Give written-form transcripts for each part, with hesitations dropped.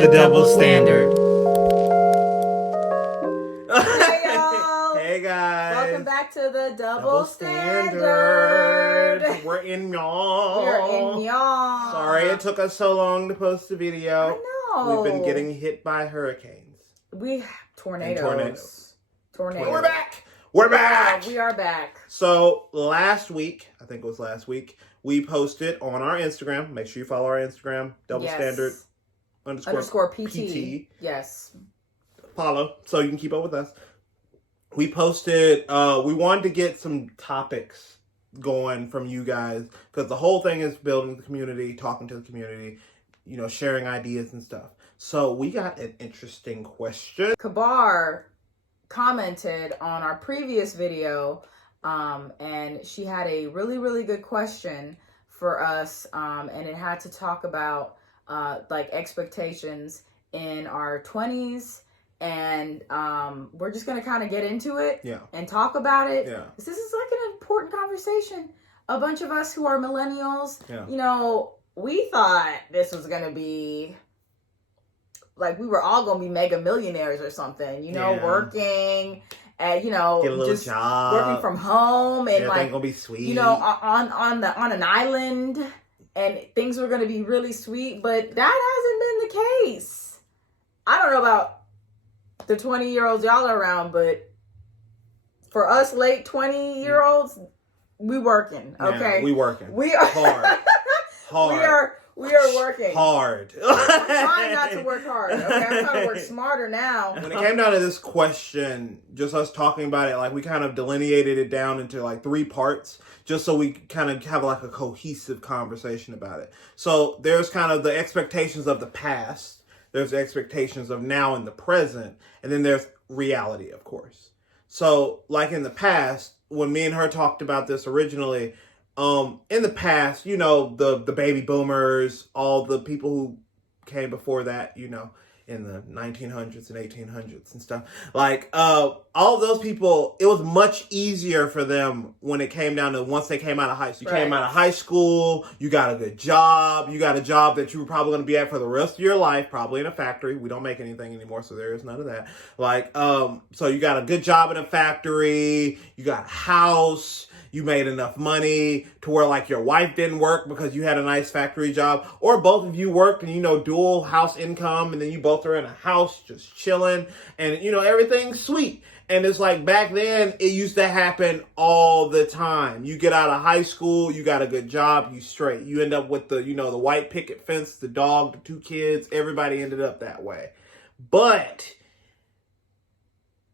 The double standard. Hey y'all! Hey guys! Welcome back to the double standard. We're in y'all. We're in y'all. Sorry it took us so long to post the video. I know. We've been getting hit by hurricanes. Tornadoes. We're back! We're back! Yeah, we are back. So last week, I think it was last week, we posted on our Instagram. Make sure you follow our Instagram, double standard underscore PT. Yes. Follow so you can keep up with us. We posted, we wanted to get some topics going from you guys because the whole thing is building the community, talking to the community, you know, sharing ideas and stuff. So we got an interesting question. Kabar commented on our previous video, and she had a really, really good question for us, and it had to talk about like expectations in our 20s. And we're just gonna kind of get into it and talk about it. Yeah. This is like an important conversation. A bunch of us who are millennials, you know, we thought this was gonna be like we were all gonna be mega millionaires or something, you know, working at, you know, get a little just job, working from home, and like gonna be sweet, you know, on an island, and things were gonna be really sweet, but that hasn't been the case. I don't know about the 20-year-olds y'all are around, but for us late 20-year-olds, we working, okay? Yeah, we working. We are hard. We are working hard. I'm trying not to work hard, okay? I'm trying to work smarter now. When it came down to this question, just us talking about it, like we kind of delineated it down into like 3 parts, just so we kind of have like a cohesive conversation about it. So there's kind of the expectations of the past. There's expectations of now and the present, and then there's reality, of course. So, like in the past, when me and her talked about this originally, in the past, you know, the baby boomers, all the people who came before that, you know, in the 1900s and 1800s and stuff, like all of those people, it was much easier for them when it came down to once they came out of high school. You came out of high school, you got a good job, you got a job that you were probably going to be at for the rest of your life, probably in a factory. We don't make anything anymore, so there is none of that. Like, so you got a good job in a factory, you got a house, you made enough money to where like your wife didn't work because you had a nice factory job, or both of you worked and, you know, dual house income, and then you both are in a house just chilling, and, you know, everything's sweet. And it's like back then it used to happen all the time. You get out of high school, you got a good job, you straight. You end up with the, you know, the white picket fence, the dog, the 2 kids, everybody ended up that way. But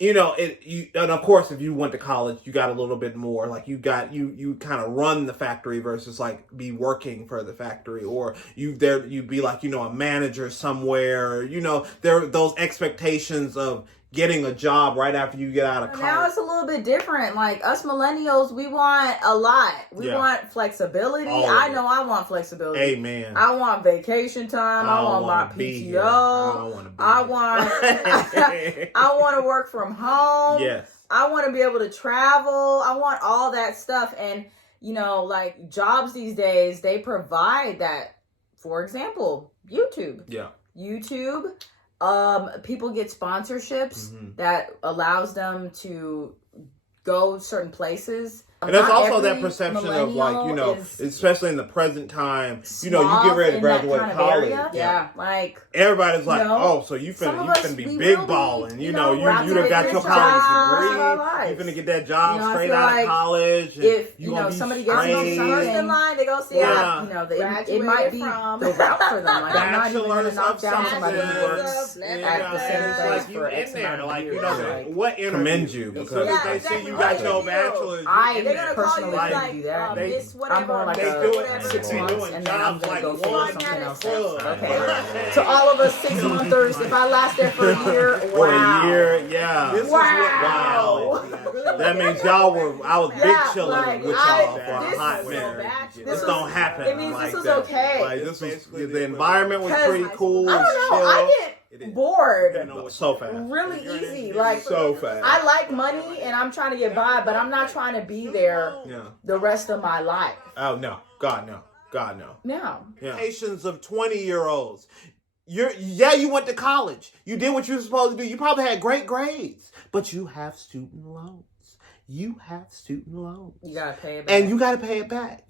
you know, and of course, if you went to college, you got a little bit more. Like you kind of run the factory versus like be working for the factory, or you'd be like, you know, a manager somewhere. You know, there are those expectations of getting a job right after you get out of college. Now it's a little bit different. Like us millennials, we want a lot. We want flexibility. I know I want flexibility. Amen. I want vacation time. I want my PTO. I want to work from home. Yes. I want to be able to travel. I want all that stuff. And, you know, like jobs these days, they provide that. For example, YouTube. Yeah. YouTube. People get sponsorships that allows them to go certain places. And that's also that perception of like, you know, especially in the present time, you know, you get ready to graduate college. Yeah, like everybody's like, oh, so you finna be big balling. You know, you done got your college degree. You finna get that job straight out of college. If you know somebody gets first in line, they go see. You know, it might be the route for them. Like, I'm not even gonna knock down somebody who works at the same place for X amount of years. You know, what commend you because they see you got your bachelor's. Personally, like, do that. I'm more like a 6 months, and then I'm gonna go figure something else out. Okay. So all of us 6-monthers, if I last there for a year, wow. For a year, yeah. Wow. That means I was big chilling with y'all for a hot minute. This don't happen. It means this was okay. Like this was the environment was pretty cool. I don't know. I get bored so fast, really easy. Like so fast. I like money and I'm trying to get by, but I'm not trying to be there the rest of my life. Oh no, God no. No. Yeah. Patience of 20-year-olds. you went to college. You did what you were supposed to do. You probably had great grades, but you have student loans. You have student loans. You gotta pay it back. And you gotta pay it back.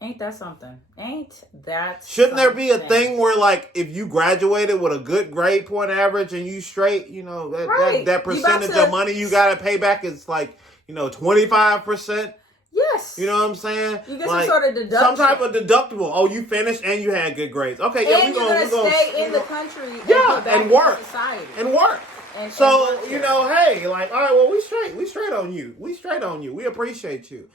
Ain't that something? Ain't that Shouldn't there be a thing where, like, if you graduated with a good grade point average and you straight, that percentage of money you gotta pay back is like, 25%? Yes. You know what I'm saying? You get like, some sort of deduction. Some type of deductible. Oh, you finished and you had good grades. Okay, yeah, and you're gonna stay in the country. And work. Society. And work. And so, work hey, like, all right, well, we straight. We straight on you. We straight on you. We appreciate you.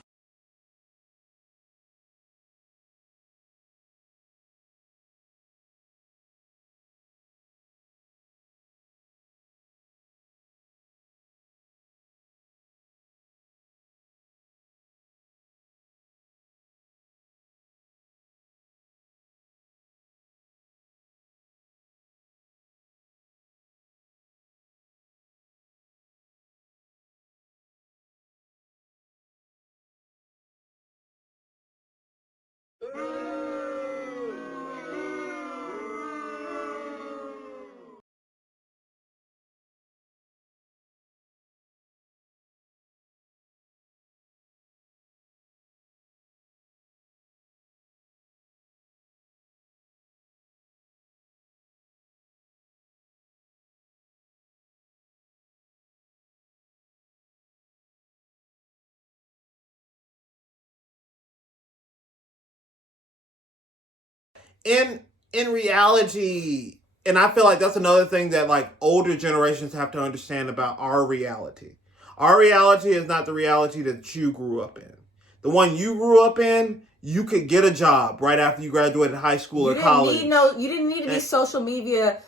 In reality, and I feel like that's another thing that like older generations have to understand about our reality. Our reality is not the reality that you grew up in. The one you grew up in, you could get a job right after you graduated high school or college. You didn't need to be social media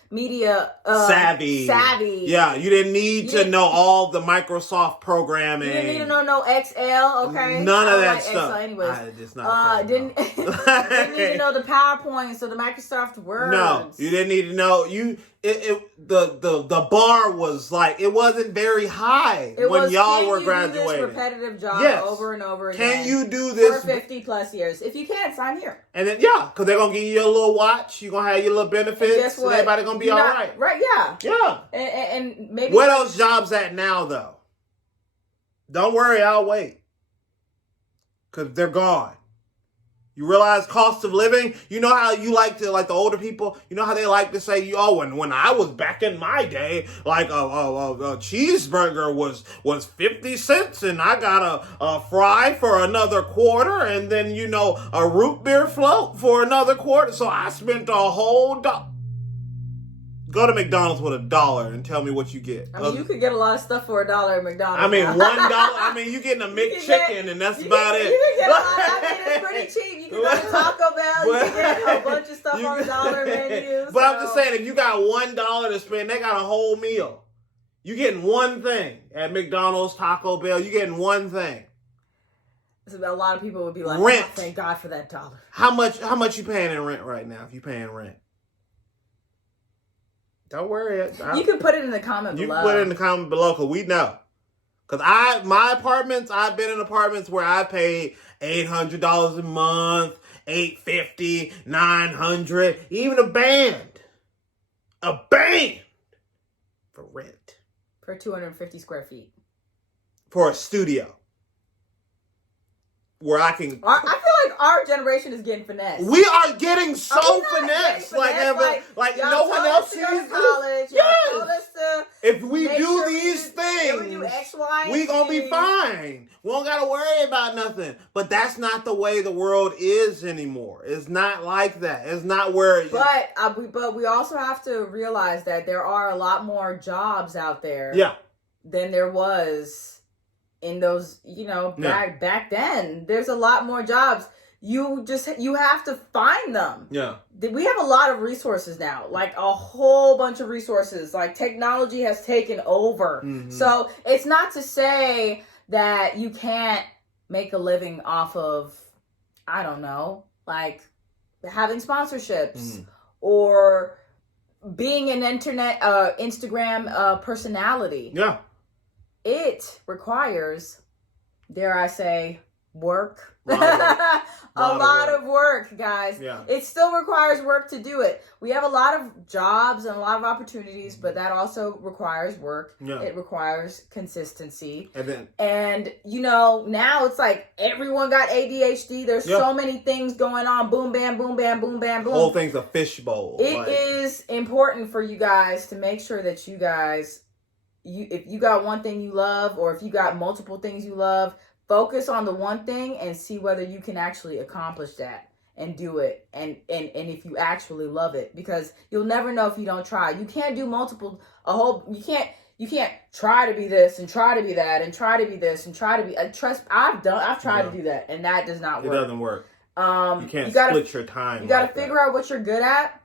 savvy. Yeah, you didn't need to know all the Microsoft programming. You didn't need to know no Excel, okay? None of that stuff. Excel anyways. It's not didn't need to know the PowerPoints or the Microsoft Words. No, you didn't need to know. The bar was like, it wasn't very high when y'all were graduating. Do this repetitive job over and over again. Can you do this for 50 plus years? If you can't, sign here. And then because they're gonna give you a little watch. You're gonna have your little benefits. And guess what? And everybody gonna be all right. Right? Yeah. Yeah. And maybe. Where those jobs at now though? Don't worry, I'll wait. Cause they're gone. You realize cost of living? You know how you like to, like the older people, you know how they like to say, when I was back in my day, like a cheeseburger was 50 cents and I got a fry for another quarter and then, a root beer float for another quarter. So I spent a whole Go to McDonald's with $1 and tell me what you get. I mean, you could get a lot of stuff for $1 at McDonald's. I mean, $1. I mean, you getting a McChicken and that's about it. You can get a lot. I mean, it's pretty cheap. You can go to Taco Bell. You can get a bunch of stuff on the dollar menu. But I'm just saying, if you got $1 to spend, they got a whole meal. You getting one thing at McDonald's, Taco Bell. You getting one thing. So a lot of people would be like, rent. Oh, thank God for that $1. How much you paying in rent right now? If you paying rent. Don't worry. You can put it in the comment below. You can put it in the comment below because we know. Because I've been in apartments where I paid $800 a month, $850, $900, even a band for rent. For 250 square feet. For a studio. Where I can... I feel like our generation is getting finessed. We are getting so finessed. Like no one else sees college. Yes. If we do these things, we gonna be fine. We don't gotta worry about nothing. But that's not the way the world is anymore. It's not like that. It's not where... But we also have to realize that there are a lot more jobs out there than there was... in those, back then. There's a lot more jobs. You have to find them. Yeah. We have a lot of resources now, like a whole bunch of resources. Like technology has taken over. Mm-hmm. So it's not to say that you can't make a living off of, I don't know, like having sponsorships or being an Instagram personality. Yeah. It requires, dare I say, work A lot of work, guys. Yeah. It still requires work to do it. We have a lot of jobs and a lot of opportunities, but that also requires work. Yeah. It requires consistency. And now it's like everyone got ADHD. There's so many things going on. Boom, bam, boom, bam, boom, bam, boom. The whole thing's a fishbowl. It is important for you guys to make sure that you guys, if you got one thing you love, or if you got multiple things you love, focus on the one thing and see whether you can actually accomplish that and do it. And if you actually love it, because you'll never know if you don't try. You can't do you can't try to be this and try to be that and try to be this and try to be, I've tried to do that, and that does not work. It doesn't work. You can't split your time. You got to figure out what you're good at,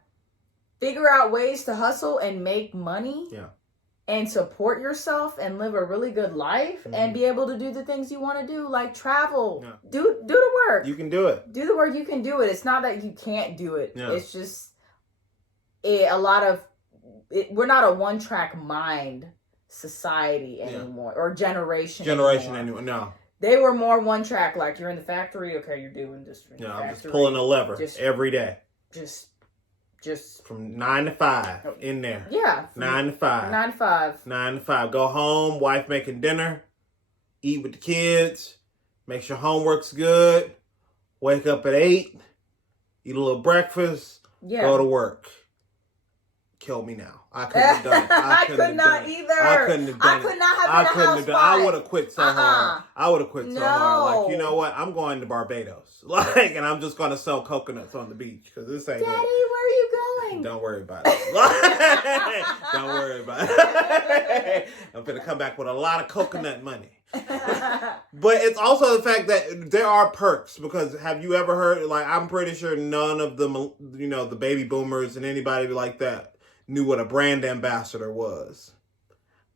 figure out ways to hustle and make money. Yeah. And support yourself and live a really good life and be able to do the things you want to do, like travel. Yeah. Do the work. You can do it. Do the work. You can do it. It's not that you can't do it. Yeah. It's just we're not a one-track mind society anymore, or generation anymore. No. They were more one-track, like you're in the factory, okay, you're doing this. Yeah, I'm just pulling a lever every day. Just from 9 to 5 in there. Yeah. 9 to 5. 9 to 5. 9 to 5. Go home, wife making dinner, eat with the kids, make sure homework's good, wake up at 8, eat a little breakfast, go to work. Kill me now. I couldn't have done it. I could not either. I couldn't have done it. I could not have been a housewife. I would have quit so hard. I would have quit so hard. Like, you know what? I'm going to Barbados. And I'm just going to sell coconuts on the beach, because this ain't Daddy, where are you going? Don't worry about it. Don't worry about it. I'm going to come back with a lot of coconut money. But it's also the fact that there are perks, because have you ever heard, like, I'm pretty sure none of them, the baby boomers and anybody like that knew what a brand ambassador was.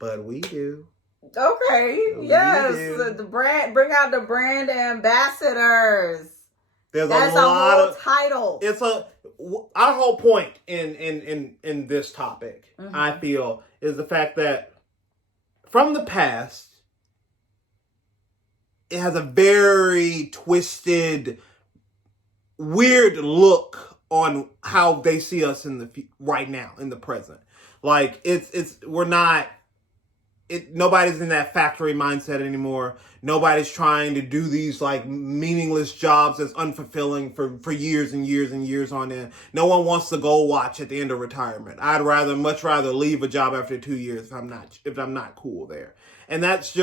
But we do. Okay, yes. The brand, bring out the brand ambassadors. That's a whole title. It's our whole point in this topic, I feel, is the fact that from the past, it has a very twisted, weird look on how they see us right now in the present. Like nobody's in that factory mindset anymore. Nobody's trying to do these like meaningless jobs that's unfulfilling for years and years and years on end. No one wants to go watch at the end of retirement. I'd much rather leave a job after 2 years if I'm not cool there. And that's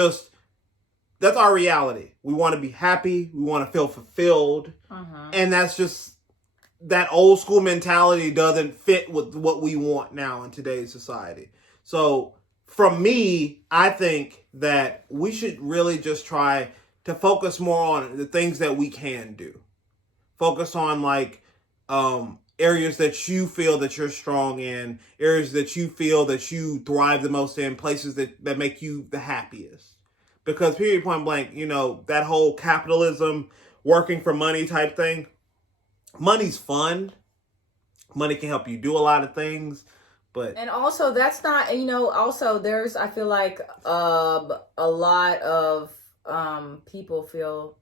our reality. We want to be happy. We want to feel fulfilled. And that's just, that old school mentality doesn't fit with what we want now in today's society. So from me, I think that we should really just try to focus more on the things that we can do. Focus on areas that you feel that you're strong in, areas that you feel that you thrive the most in, places that make you the happiest. Because period, point blank, that whole capitalism, working for money type thing, money's fun. Money can help you do a lot of things. And also, that's not, also there's, I feel like a lot of people feel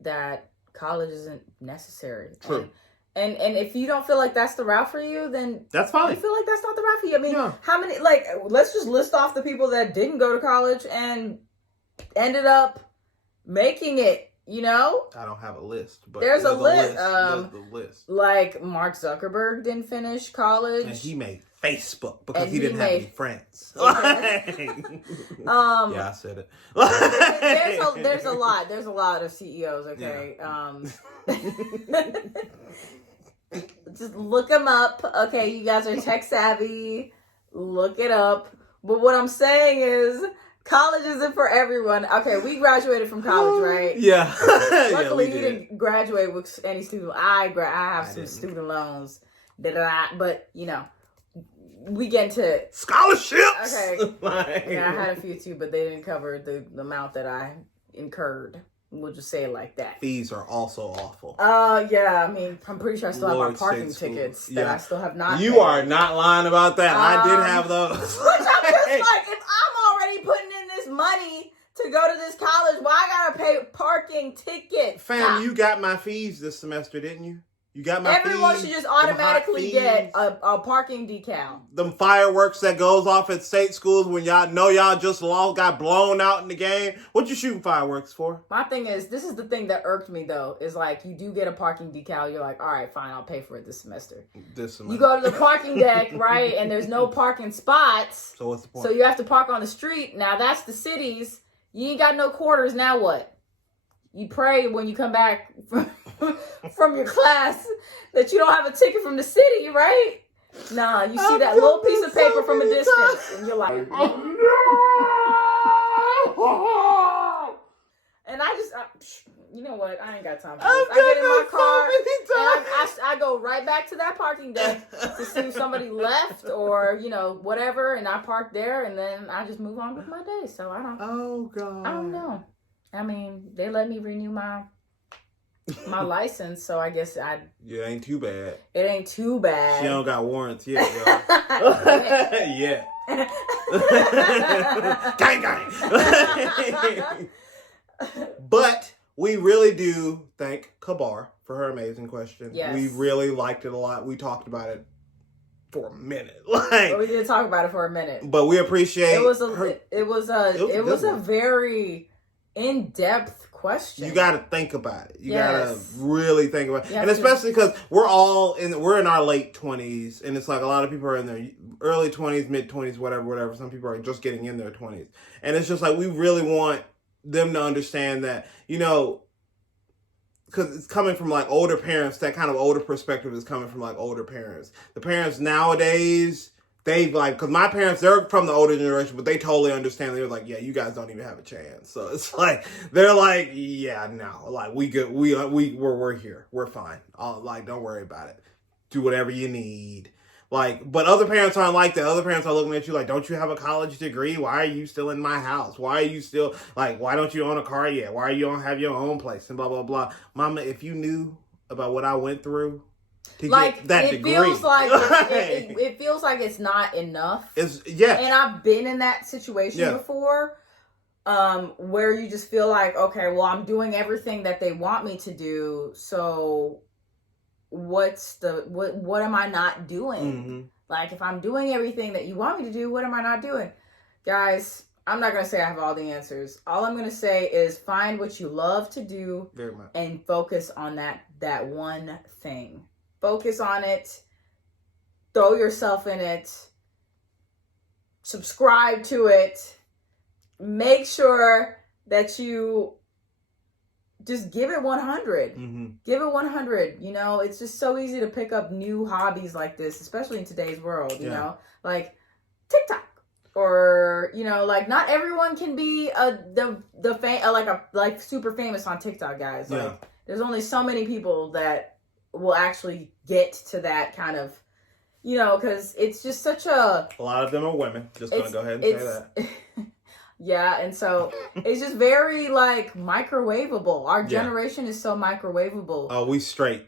that college isn't necessary. True. And if you don't feel like that's the route for you, then that's fine. You feel like that's not the route for you. I mean, how many, let's just list off the people that didn't go to college and ended up making it. I don't have a list, but there's a list. There's the list. Like Mark Zuckerberg didn't finish college, and he made Facebook because he didn't have any friends. Okay. Yeah, I said it. There's a lot. There's a lot of CEOs. Okay. Yeah. Just look them up. Okay, you guys are tech savvy. Look it up. But what I'm saying is, college isn't for everyone. Okay, we graduated from college, right? Yeah. Luckily, you didn't graduate with any student. I have some student loans. But, we get into scholarships. Okay. Yeah, I had a few too, but they didn't cover the amount that I incurred. We'll just say it like that. Fees are also awful. Yeah. I mean, I'm pretty sure I still have my parking tickets that I still have not. You are not lying about that. I did have those. Which I'm just like, if I'm already putting in this money to go to this college. Why I gotta pay parking tickets? Fam, you got my fees this semester, didn't you? You got my Everyone fees. should just automatically them hot get a parking decal. Them fireworks that goes off at state schools when y'all know y'all just got blown out in the game. What you shooting fireworks for? My thing is, this is the thing that irked me though, is like you do get a parking decal. You're like, all right, fine, I'll pay for it this semester. You go to the parking deck, right, and there's no parking spots. So what's the point? So you have to park on the street. Now that's the cities. You ain't got no quarters. Now what? You pray when you come back from your class that you don't have a ticket from the city, right? Nah, you see that little piece of paper from a distance, and you're like, and I just, you know what? I ain't got time for this. I get in my car, and I go right back to that parking deck to see if somebody left or, you know, whatever, and I park there, and then I just move on with my day. So I don't. Oh God. I don't know. I mean, they let me renew my license, so I guess Yeah, ain't too bad. it ain't too bad. She don't got warrants yet, yo. Yeah. Gang, gang. But we really do thank Kabar for her amazing question. Yes. We really liked it a lot. We talked about it for a minute. But we did talk about it for a minute. But we appreciate It was her. it was a very in-depth question. You got to think about it. You got to Yes. really think about it. And especially because we're in our late 20s, and it's like a lot of people are in their early 20s, mid 20s, whatever. Some people are just getting in their 20s. And it's just like we really want them to understand that, you know, because it's coming from like older parents, that kind of older perspective is coming from like older parents. The parents nowadays, they like, because my parents, they're from the older generation, but they totally understand. They're like, yeah, you guys don't even have a chance. So it's like, they're like, yeah, no, like we good. We're here. We're fine. Like, don't worry about it. Do whatever you need. Like, but other parents aren't like that. Other parents are looking at you like, don't you have a college degree? Why are you still in my house? Why are you still, like, why don't you own a car yet? Why you don't have your own place? And blah, blah, blah. Mama, if you knew about what I went through to like, get that it degree. feels like it feels like it's not enough. Yeah. And I've been in that situation before, where you just feel like, okay, well, I'm doing everything that they want me to do, so what am I not doing? Mm-hmm. Like, if I'm doing everything that you want me to do, what am I not doing? Guys, I'm not going to say I have all the answers. All I'm going to say is find what you love to do. Very much. And focus on that one thing. Focus on it. Throw yourself in it. Subscribe to it. Make sure that you just give it 100. Mm-hmm. Give it 100. You know, it's just so easy to pick up new hobbies like this, especially in today's world, you know, like TikTok, or, you know, like not everyone can be like super famous on TikTok, guys. Like, there's only so many people that will actually get to that kind of, you know, because it's just such a lot of them are women. Just gonna go ahead and say that. Yeah, and so it's just very like microwavable. Our generation is so microwavable. Oh, we straight.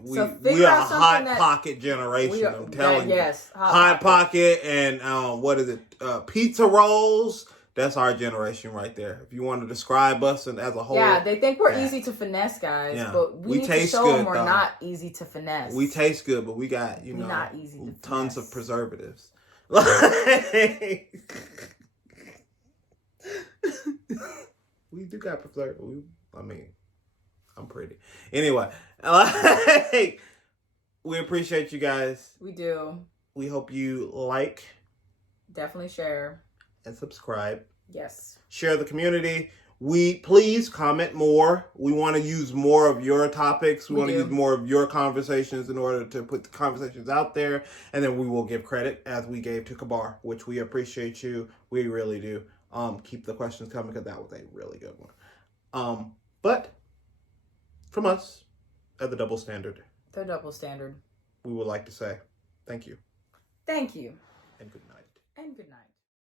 We are a hot pocket generation. I'm telling you. Yes, hot pocket and what is it? Pizza rolls. That's our generation right there. If you want to describe us and as a whole. Yeah, they think we're easy to finesse, guys. Yeah. But we need to show them we're not easy to finesse. We taste good, but we got, you know, not easy to tons of preservatives. We do got preservatives. I mean, I'm pretty. Anyway, we appreciate you guys. We do. We hope you like. Definitely share. And subscribe. Yes. Share the community. Please comment more. We want to use more of your topics. We want to use more of your conversations in order to put the conversations out there. And then we will give credit as we gave to Kabar, which we appreciate you. We really do. Keep the questions coming because that was a really good one. But from us at the Double Standard. The Double Standard. We would like to say thank you. Thank you. And good night. And good night.